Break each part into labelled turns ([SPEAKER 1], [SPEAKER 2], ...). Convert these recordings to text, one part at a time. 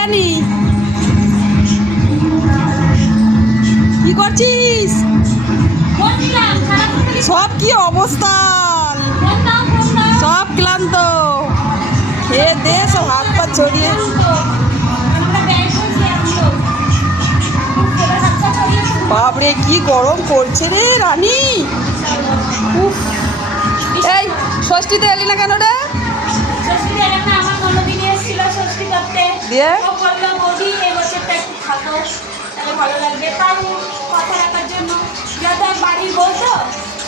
[SPEAKER 1] রানি কি করছিস? সব কি অবস্থা সব ক্লান্ত। খেয়ে দে, সব হাত পা ছড়িয়ে। বাপরে, কি গরম পড়ছে রে রানী। এই, ষষ্ঠীতে এলি না কেন রে? দিয়ে?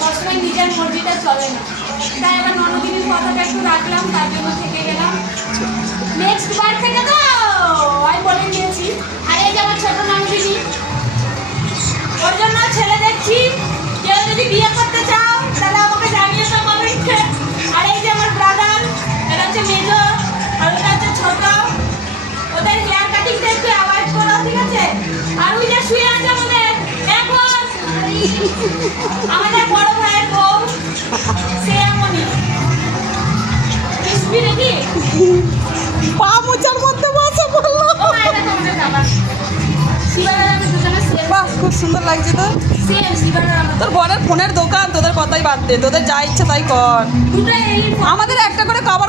[SPEAKER 2] সবসময় নিজের মর্জিটা চলে না। তাই আবার ননদিনের কথাটা একটু রাখলাম, তার জন্য থেকে গেলাম। নেক্সট বার থেকে তো আর ওই যে শুয়ে আছে আমাদের। এখন আমাদের বড় ভাইয়ের বউ সে এমনই ক্রিসপি
[SPEAKER 1] পা মোচার মধ্যে বসে বলল। বাহ খুব সুন্দর লাগছে তো তোর বরের ফোনের দোকান তোদের কথাই বাদ দে। তোদের যা ইচ্ছা তাই কর। আমাদের একটা করে কভার